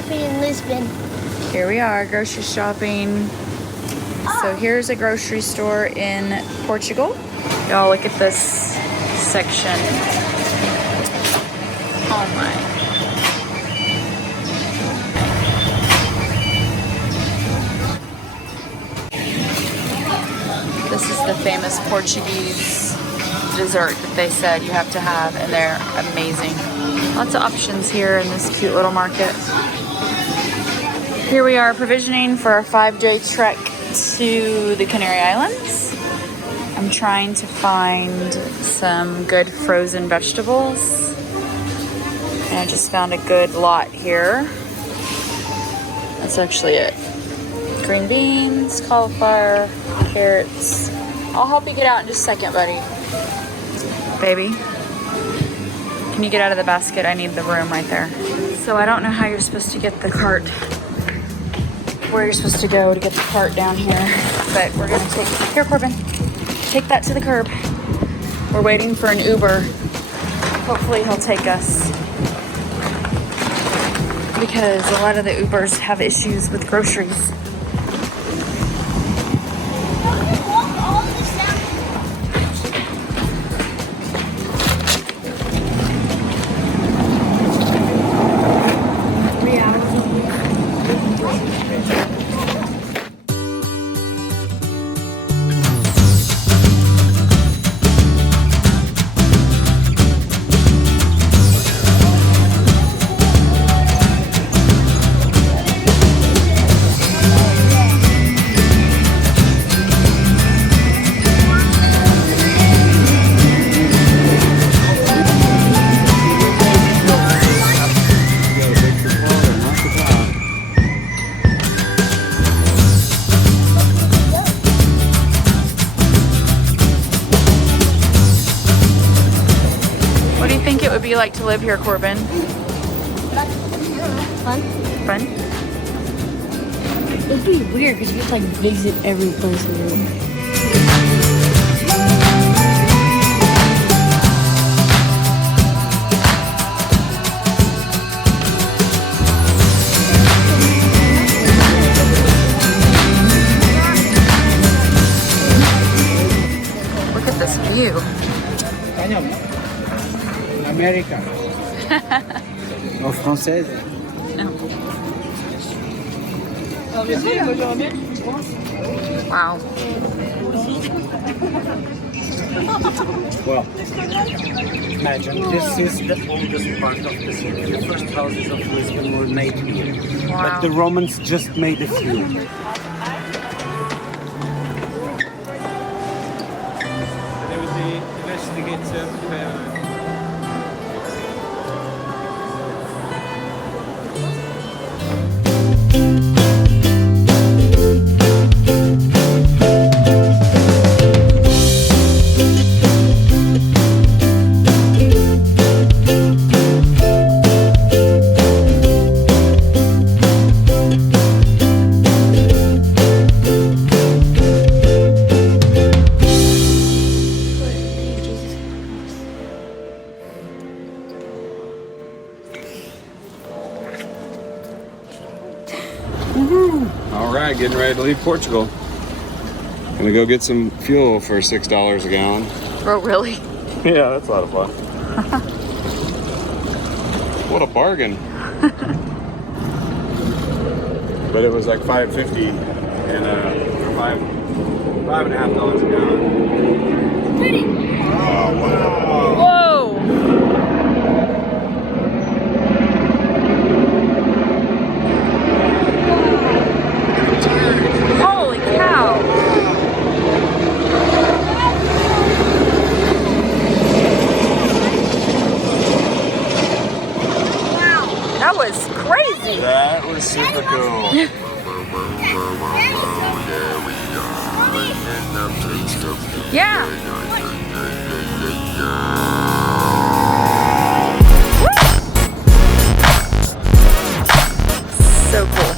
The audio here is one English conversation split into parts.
shopping in Lisbon. Here we are, grocery shopping. So here's a grocery store in Portugal. Y'all look at this section. Oh my. This is the famous Portuguese dessert that they said you have to have, and they're amazing. Lots of options here in this cute little market. Here we are provisioning for a 5-day trek to the Canary Islands. I'm trying to find some good frozen vegetables. And I just found a good lot here. That's actually it. Green beans, cauliflower, carrots. I'll help you get out in just a second, buddy. Baby, can you get out of the basket? I need the room right there. So I don't know how you're supposed to get the cart, where you're supposed to go to get the cart down here, but we're gonna take, here Corbin, take that to the curb. We're waiting for an Uber. Hopefully he'll take us, because a lot of the Ubers have issues with groceries. Be like to live here, Corbin? Fun. Fun? It'd be weird because you get to like visit every place in the world. Look at this view. America. Ou française? No. Wow. Well, imagine this is the oldest part of the city. The first houses of Lisbon were made here. Wow. But the Romans just made a few. All right, getting ready to leave Portugal. Gonna go get some fuel for $6 a gallon. Oh, really? Yeah, that's a lot of fun. What a bargain. But it was like $5.50 and $5.50 a gallon. Pretty. Oh, wow. Whoa! Holy cow! Wow, that was crazy. That was super cool. Yeah. So cool.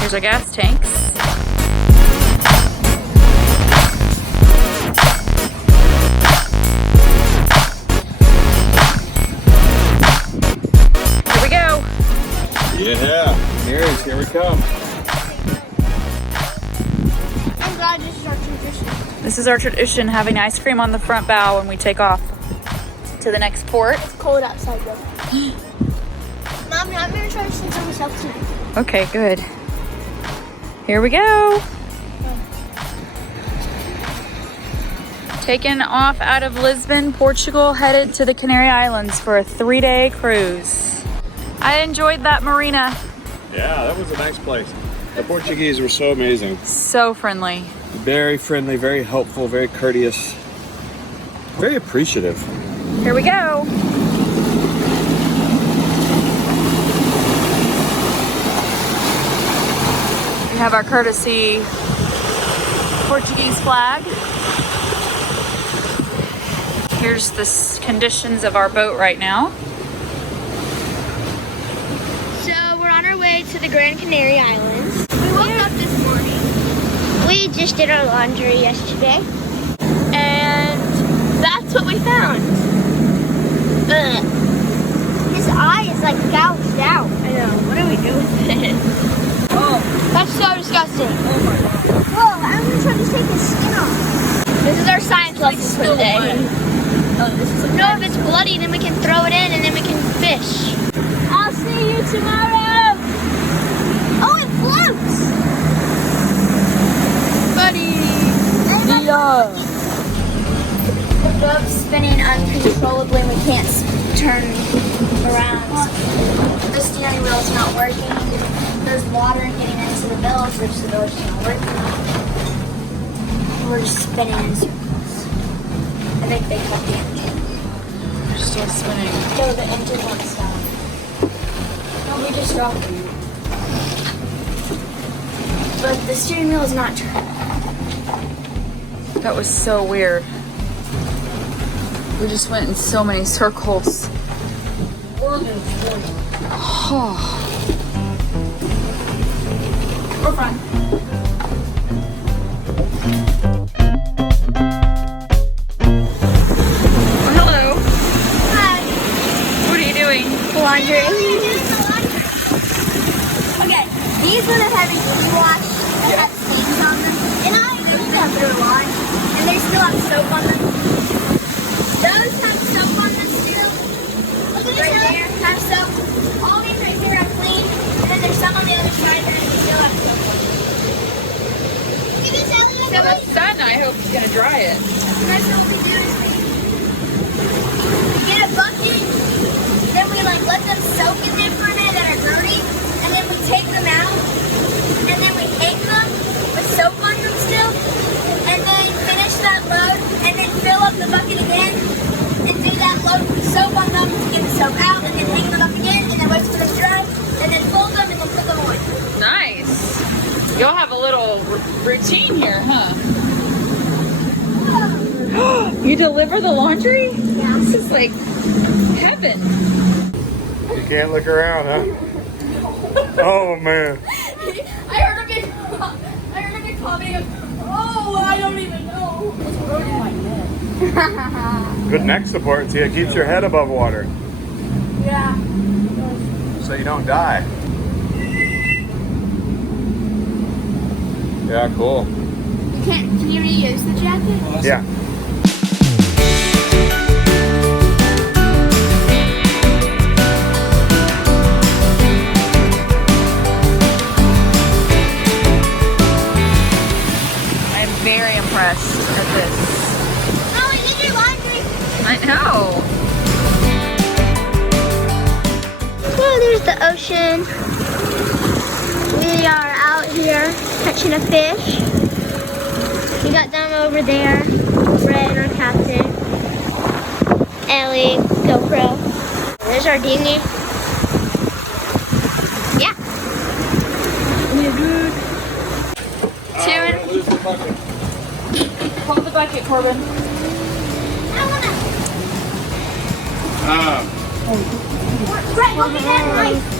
Here's our gas tanks. God, this is our tradition. This is our tradition, having ice cream on the front bow when we take off to the next port. It's cold outside though. Mommy, I'm gonna try to sing on myself too. Okay, good. Here we go. Taking off out of Lisbon, Portugal, headed to the Canary Islands for a 3-day cruise. I enjoyed that marina. Yeah, that was a nice place. The Portuguese were so amazing. So friendly. Very friendly, very helpful, very courteous, very appreciative. Here we go. We have our courtesy Portuguese flag. Here's the conditions of our boat right now. So we're on our way to the Gran Canaria Islands. We woke up this morning. We just did our laundry yesterday. And that's what we found. Ugh. His eye is like gouged out. I know. What do we do with it? Oh, that's so disgusting. Oh my god. Whoa, I'm gonna try to take his skin off. This is our science lesson for the day. Oh, this is no, if it's bloody, then we can throw it in and then we can fish. I'll see you tomorrow. Oh, it floats. Buddy. Yeah. The boat's spinning uncontrollably and we can't turn around. The steering wheel's not working. There's water getting into the bilge, which the bilge is not working. We're just spinning in circles. I think they cut the engine. We're still spinning. No, the engine won't stop. No, we just dropped it. But the steering wheel is not turning. That was so weird. We just went in so many circles. Oh. We're fine. Hello. Hi. What are you doing? Laundry. Okay, these are the heavy wash that have stains on them. And I used them for a wash, and they still have soap on them. Those have soap on them too. Look at right there, have soap. All these right here are clean, and then there's some on the other side that still have soap on them. Look at this, Ellie. So the sun, I hope, is gonna dry it. That's what we do is we get a bucket, then we like let them soak in there for a minute that are dirty, and then we take them out, and then we hang them with soap on them still, and then finish that load, and then fill up the bucket again, and do that load with soap on them to get the soap out, and then hang them up again, and then wait for them to dry, and then fold them, and then put them away. Nice. Y'all have a little routine here, huh? You deliver the laundry? Yeah. This is like heaven. You can't look around, huh? Oh man. I heard a big comment of, oh, I don't even know. It's ruining my head. Good neck support, see, it keeps your head above water. Yeah. So you don't die. Yeah, cool. Can you reuse the jacket? Yeah. I'm very impressed at this. Oh, I did your laundry. I know. Well, there's the ocean. We are out here catching a fish. We got them over there. Brett, our captain. Ellie, GoPro. There's our dinghy. Yeah. Hold the bucket, Corbin. I wanna. Brett, look at that knife.